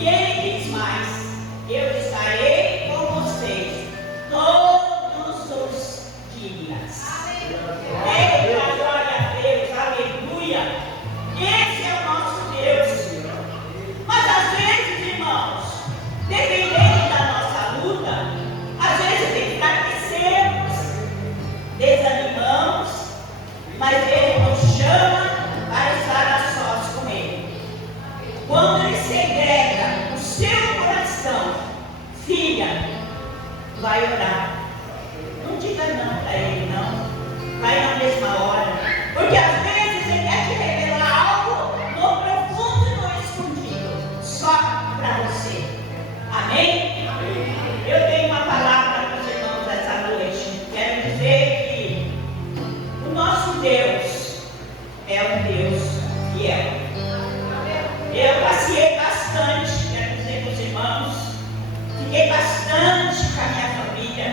E ele diz mais: eu estarei com vocês todos os dias. Eita, glória a Deus, aleluia. Esse é o nosso Deus. Mas às vezes, irmãos, dependendo da nossa luta, às vezes enfraquecemos, desanimamos, mas Ele nos chama para estar a sós com Ele. Quando Ele segrega o seu coração, filha, vai orar. Não diga não para Ele, não. Vai na mesma hora. Porque às vezes Ele quer te revelar algo no profundo e no escondido, só para você. Amém? Eu tenho uma palavra para os irmãos essa noite. Quero dizer que o nosso Deus é um Deus fiel. Eu passei bastante, quero dizer para os irmãos, fiquei bastante com a minha família,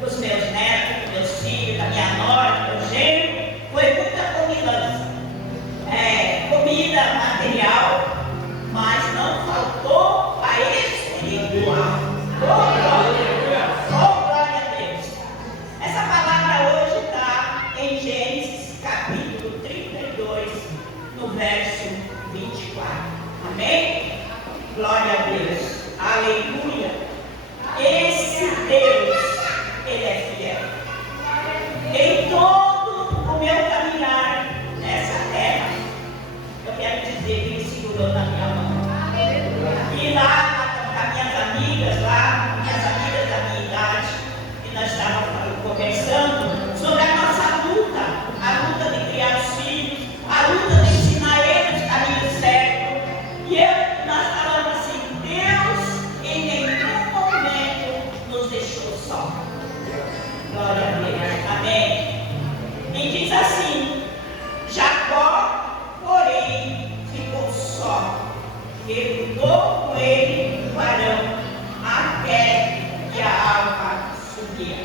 com os meus netos, com meus filhos, com a minha nora, com o meu genro. Foi muita comilança, comida material, mas não faltou a espiritual. Oh, glória a Deus! Essa palavra hoje está em Gênesis capítulo 32, no verso 24. Amém? Glória a Deus! Aleluia! Esse Deus, Ele é fiel. Em todo o meu caminhar nessa terra, eu quero dizer que Ele segurou na minha mão. E lá com as minhas amigas da minha idade, e nós estávamos conversando sobre a nossa luta, a luta de criar os filhos, a luta de ensinar eles o caminho certo. E nós falamos assim: Deus em nenhum momento nos deixou só. Glória a Deus. Amém. E diz assim: Jacó, porém, ficou só. Ele lutou com ele o varão até que a alma subia.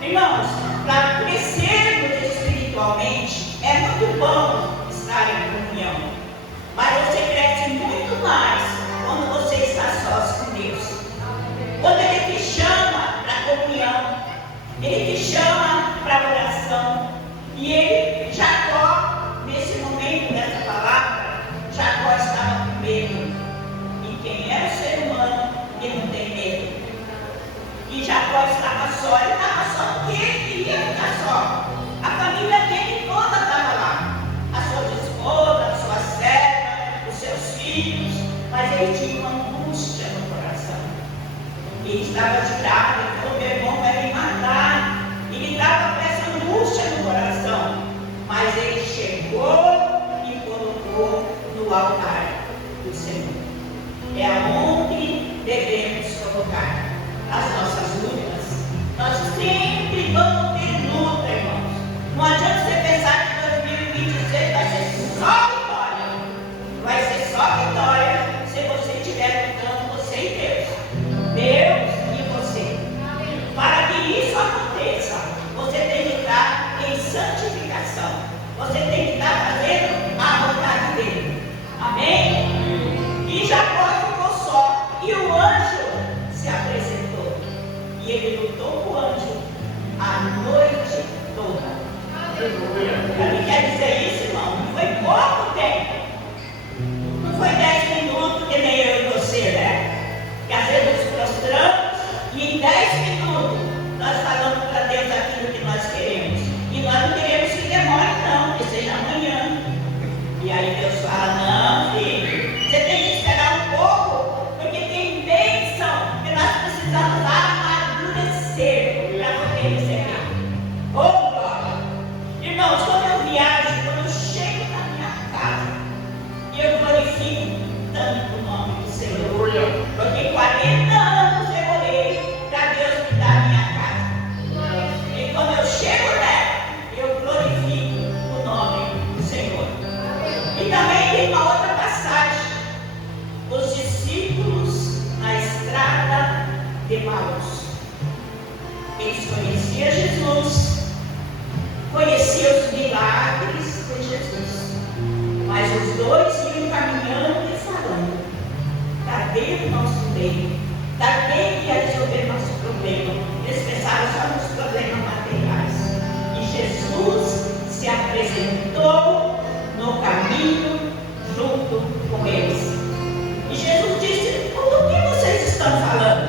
Irmãos, para crescermos espiritualmente, é muito bom estar em comunhão. Mas você cresce muito mais quando você está sós com Deus. Quando Ele te chama para a comunhão, Ele te chama para a oração. E ele, Jacó, nesse momento dessa palavra, Jacó estava com medo. E quem é o ser humano que não tem medo? E Jacó estava só. Ele estava só porque ele queria ficar só. A família dele toda estava lá. As suas esposas, as suas servas, os seus filhos. Mas ele tinha uma angústia no coração. Ele estava agitado. Ele falou: meu irmão vai me matar. E ele estava com essa angústia no coração. Mas ele chegou e colocou no altar do Senhor. É aonde devemos colocar as nossas lutas. Nós sempre vamos ter luta, irmãos. Não adianta você pensar que 2026 vai ser só vitória. Vai ser só vitória se você estiver lutando, você e Deus. Deus e você. Para que isso aconteça, você tem que estar em santificação. Você tem que estar fazendo a vontade dele. Amém? E Jacó ficou só. E o anjo se apresentou. E ele lutou com o anjo a noite toda. O que quer dizer isso, irmão? Não foi pouco tempo. Não foi 10 minutos, que nem eu e você, né? Que às vezes nos prostramos e em 10 minutos nós falamos para Deus aquilo que nós queremos. E nós não queremos que demore, não, que seja amanhã. E aí Deus fala: não, filho, você tem que esperar um pouco, porque tem bênção que nós precisamos amadurecer para poder receber. Oh, glória! Irmãos, quando eu viajo, quando eu chego na minha casa, eu glorifico tanto o nome do Senhor, porque 40 anos eu orei para Deus me dar a minha casa. E quando eu chego nela, eu glorifico o nome do Senhor. E também tem uma outra passagem: os discípulos na estrada de Emaús. Eles conheciam Jesus, conheciam os milagres de Jesus, mas os dois iam caminhando e falando. veio. Daqui ia resolver nosso problema. Eles pensaram só nos problemas materiais. E Jesus se apresentou no caminho junto com eles. E Jesus disse: por que vocês estão falando?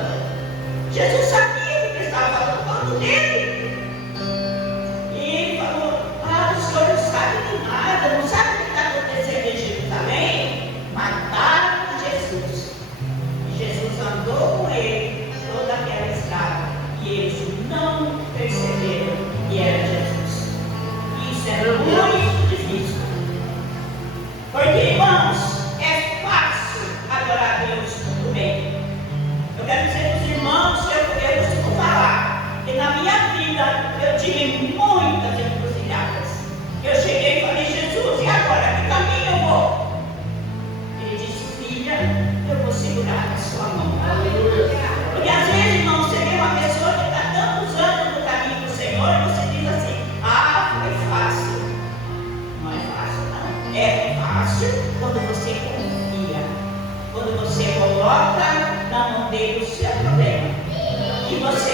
Jesus sabia que estava falando por dele. E ele falou: o senhor não sabe de nada, não sabe o que está acontecendo em Jerusalém? Mataram Jesus. E Jesus andou com ele toda aquela estrada. E eles não perceberam que era Jesus. Isso é muito difícil. Porque, irmãos, é fácil adorar a Deus muito bem. Eu quero dizer para os irmãos que eu costumo falar que na minha vida eu tive muitas encruzilhadas. Eu cheguei e falei: Jesus, e agora? Que caminho eu vou? Ele disse: filha, eu vou segurar a sua mão. Porque às vezes, irmão, você vê uma pessoa que está tantos anos no caminho do Senhor e você diz assim: foi fácil. Não é fácil, não. É fácil quando você confia. Quando você coloca na mão dele o seu problema. E você